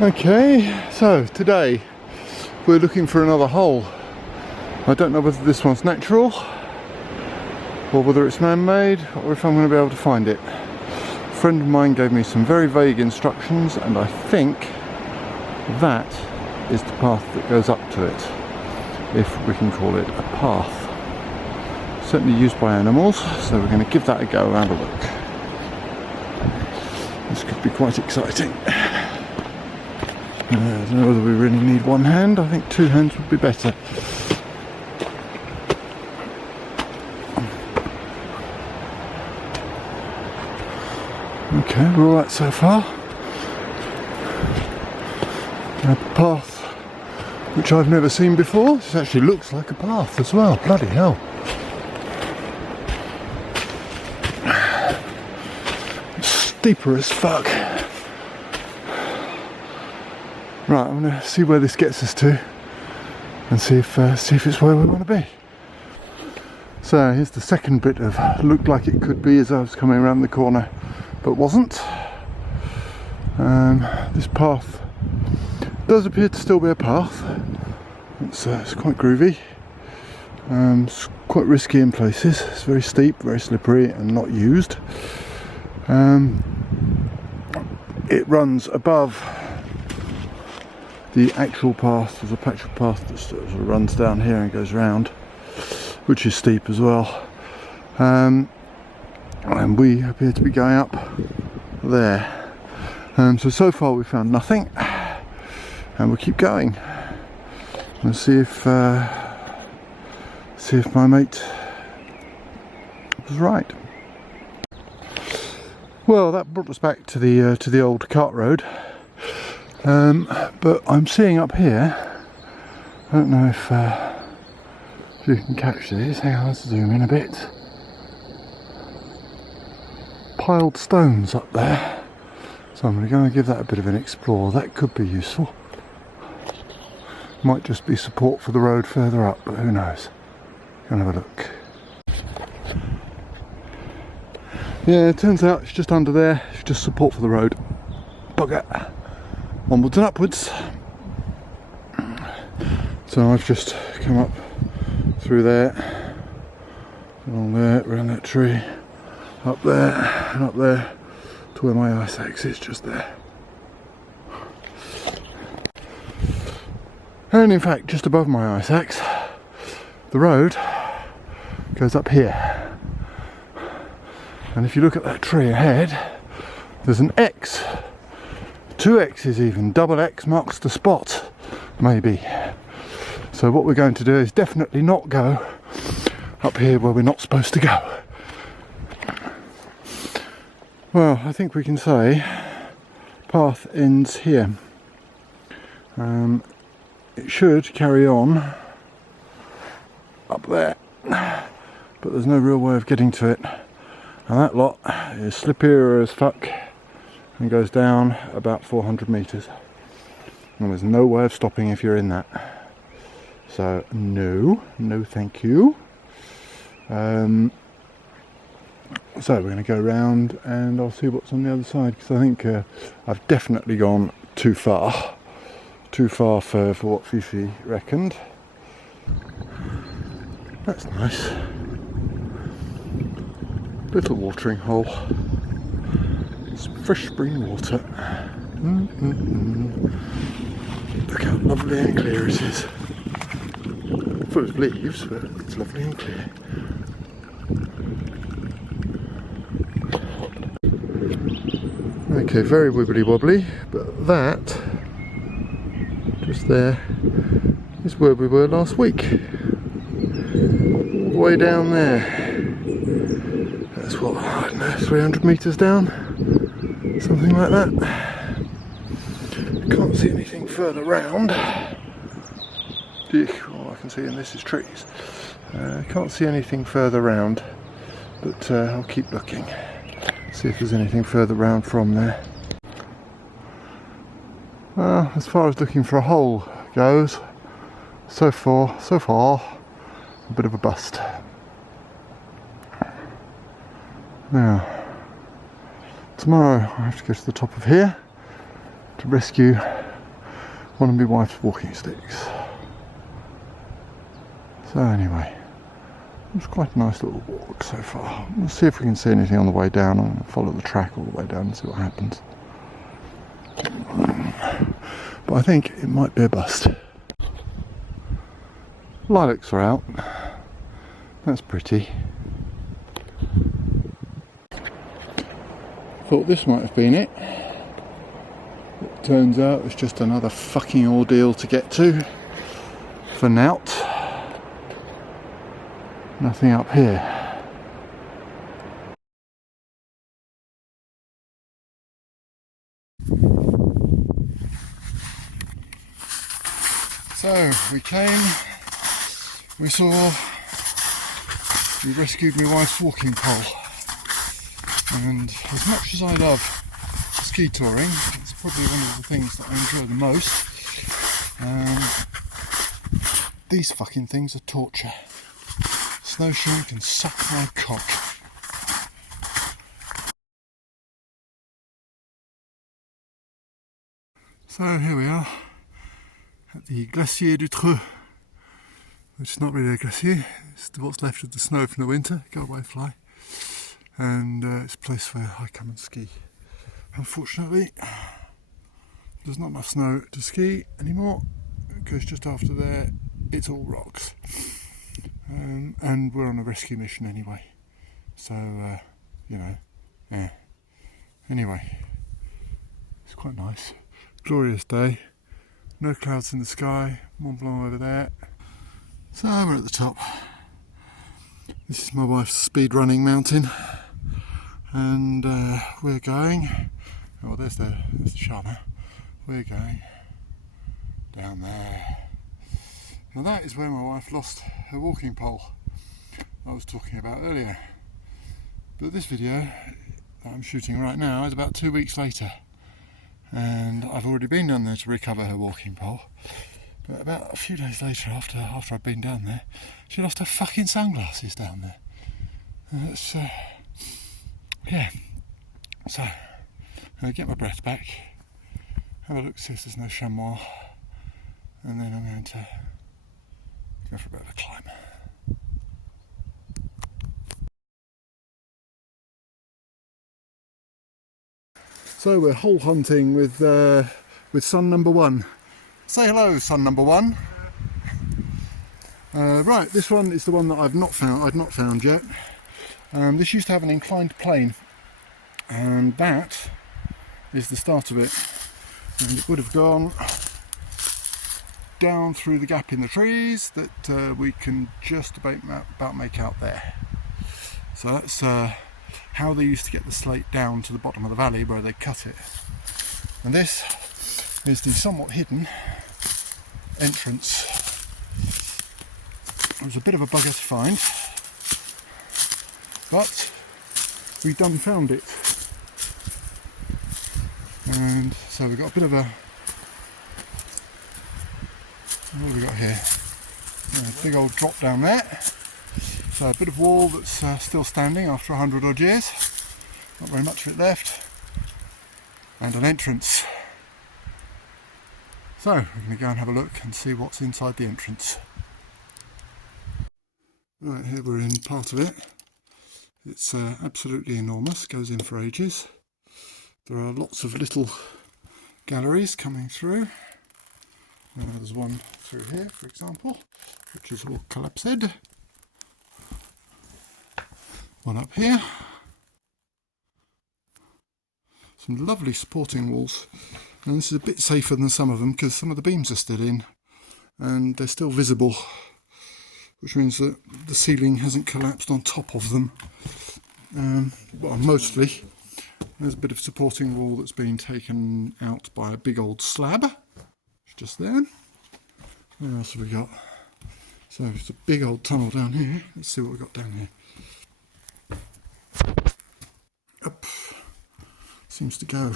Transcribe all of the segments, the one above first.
Okay, so today we're looking for another hole. I don't know whether this one's natural or whether it's man-made or if I'm going to be able to find it. A friend of mine gave me some very vague instructions and I think that is the path that goes up to it, if we can call it a path. Certainly used by animals, so we're going to give that a go and have a look. This could be quite exciting. I don't know whether we really need one hand. I think two hands would be better. Okay, we're alright so far. A path which I've never seen before. This actually looks like a path as well. Bloody hell. It's steeper as fuck. Right, I'm going to see where this gets us to and see if it's where we want to be. So here's the second bit of looked like it could be as I was coming around the corner, but wasn't. This path does appear to still be a path. It's quite groovy. It's quite risky in places. It's very steep, very slippery and not used. It runs above the actual path. There's a patch of path that sort of runs down here and goes round, which is steep as well. And we appear to be going up there. So far we've found nothing, and we'll keep going and see if my mate was right. Well, that brought us back to the old cart road. But I'm seeing up here, I don't know if you can catch this, hang on, let's zoom in a bit. Piled stones up there, so I'm going to go and give that a bit of an explore. That could be useful. Might just be support for the road further up, but who knows. Go and have a look. Yeah, it turns out it's just under there, it's just support for the road. Bugger. Onwards and upwards. So I've just come up through there, along there, around that tree, up there and up there to where my ice axe is, just there. And in fact, just above my ice axe, the road goes up here. And if you look at that tree ahead, there's an X. 2 X's even, double X marks the spot, maybe. So what we're going to do is definitely not go up here where we're not supposed to go. Well, I think we can say path ends here. It should carry on up there, but there's no real way of getting to it. And that lot is slippier as fuck and goes down about 400 metres. And there's no way of stopping if you're in that. So no thank you. So we're going to go round and I'll see what's on the other side, because I think I've definitely gone too far for what Fifi reckoned. That's nice. Little watering hole. Fresh spring water. Look how lovely and clear it is. Full of leaves, but it's lovely and clear. Okay, very wibbly wobbly, but that just there is where we were last week. All the way down there. That's what, I don't know, 300 metres down? Something like that. I can't see anything further round. All I can see in this is trees. I can't see anything further round, but I'll keep looking. See if there's anything further round from there. Well, as far as looking for a hole goes, so far, a bit of a bust. Now, tomorrow I have to go to the top of here to rescue one of my wife's walking sticks. So anyway, it's quite a nice little walk so far. We'll see if we can see anything on the way down. I'm going to follow the track all the way down and see what happens. But I think it might be a bust. Lilacs are out. That's pretty. Thought this might have been it. It turns out it's just another fucking ordeal to get to. For Nout. Nothing up here. So we came, we saw, we rescued my wife's walking pole, and as much as I love ski touring, it's probably one of the things that I enjoy the most. These fucking things are torture. Snowshoeing can suck my cock. So here we are at the Glacier du Treux, which is not really a glacier, it's what's left of the snow from the winter. Go away, fly. And it's a place where I come and ski. Unfortunately, there's not enough snow to ski anymore, because just after there it's all rocks. And we're on a rescue mission anyway, so you know, yeah. Anyway, it's quite nice. Glorious day, no clouds in the sky, Mont Blanc over there. So we're at the top. This is my wife's speed running mountain, and we're going, oh there's the Charmer, we're going down there. Now that is where my wife lost her walking pole I was talking about earlier. But this video that I'm shooting right now is about 2 weeks later, and I've already been down there to recover her walking pole. But about a few days later, after I'd been down there, she lost her fucking sunglasses down there. And that's yeah. So I'm gonna get my breath back, have a look, see if there's no chamois, and then I'm going to go for a bit of a climb. So we're hole hunting with son number one. Say hello, son number one. Right, this one is the one that I've not found yet. This used to have an inclined plane, and that is the start of it. And it would have gone down through the gap in the trees that we can just about make out there. So that's how they used to get the slate down to the bottom of the valley where they cut it. And this is the somewhat hidden entrance. It was a bit of a bugger to find, but we've done found it. And so we've got a bit of a, what have we got here? A big old drop down there. So a bit of wall that's still standing after 100 odd years. Not very much of it left. And an entrance. So we're going to go and have a look and see what's inside the entrance. Right, here we're in part of it. It's absolutely enormous, goes in for ages. There are lots of little galleries coming through. There's one through here, for example, which is all collapsed. One up here. Some lovely supporting walls. And this is a bit safer than some of them because some of the beams are still in and they're still visible, which means that the ceiling hasn't collapsed on top of them. Well, mostly. There's a bit of supporting wall that's been taken out by a big old slab. It's just there. Where else have we got? So it's a big old tunnel down here. Let's see what we've got down here. Up. Seems to go.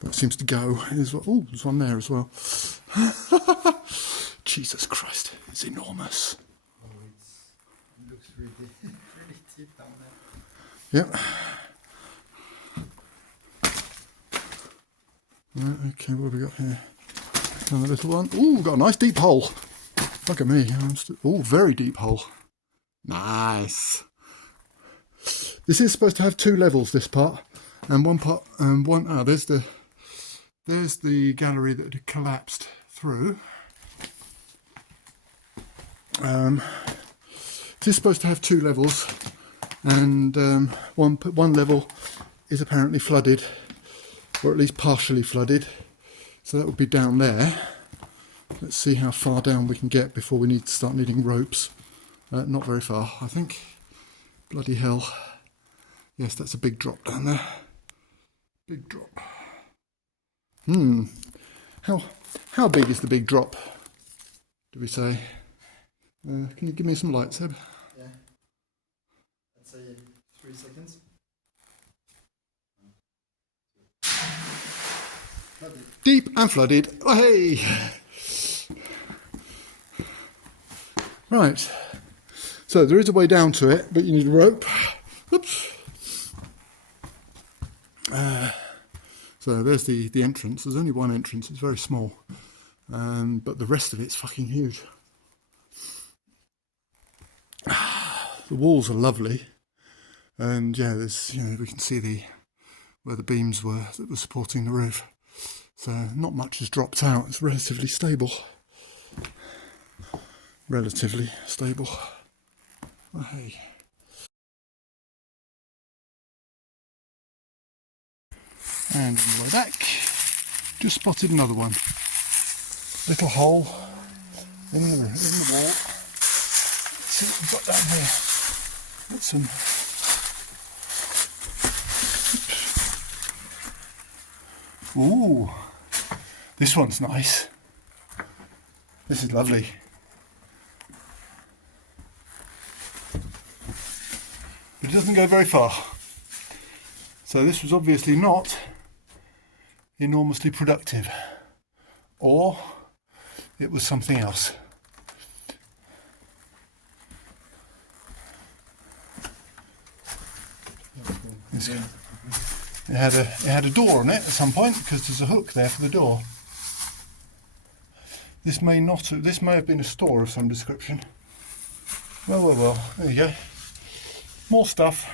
That seems to go. There's one there as well. Jesus Christ, it's enormous. Oh, it looks really, really deep down there. Yep. Right, okay, what have we got here? And the little one. Ooh, got a nice deep hole. Look at me. Ooh, very deep hole. Nice. This is supposed to have 2 levels, this part. And one part, there's the gallery that had collapsed through. This is supposed to have 2 levels, and one level is apparently flooded, or at least partially flooded, so that would be down there. Let's see how far down we can get before we need to start needing ropes. Not very far, I think. Bloody hell. Yes, that's a big drop down there. Big drop. How big is the big drop, do we say? Can you give me some light, Seb? Yeah. I'd say 3 seconds. Flooded. Deep and flooded. Oh, hey! Right. So there is a way down to it, but you need a rope. Oops. So there's the entrance. There's only one entrance. It's very small. But the rest of it's fucking huge. The walls are lovely. And yeah, there's, we can see where the beams were that were supporting the roof. So not much has dropped out. It's relatively stable. Relatively stable. Oh, hey. And on the way back, just spotted another one. Little hole in the wall. Let's see what we've got down here. Got some. Ooh, this one's nice. This is lovely. But it doesn't go very far. So this was obviously not enormously productive, or it was something else. It had a door on it at some point because there's a hook there for the door. This may have been a store of some description. Well, there you go. More stuff.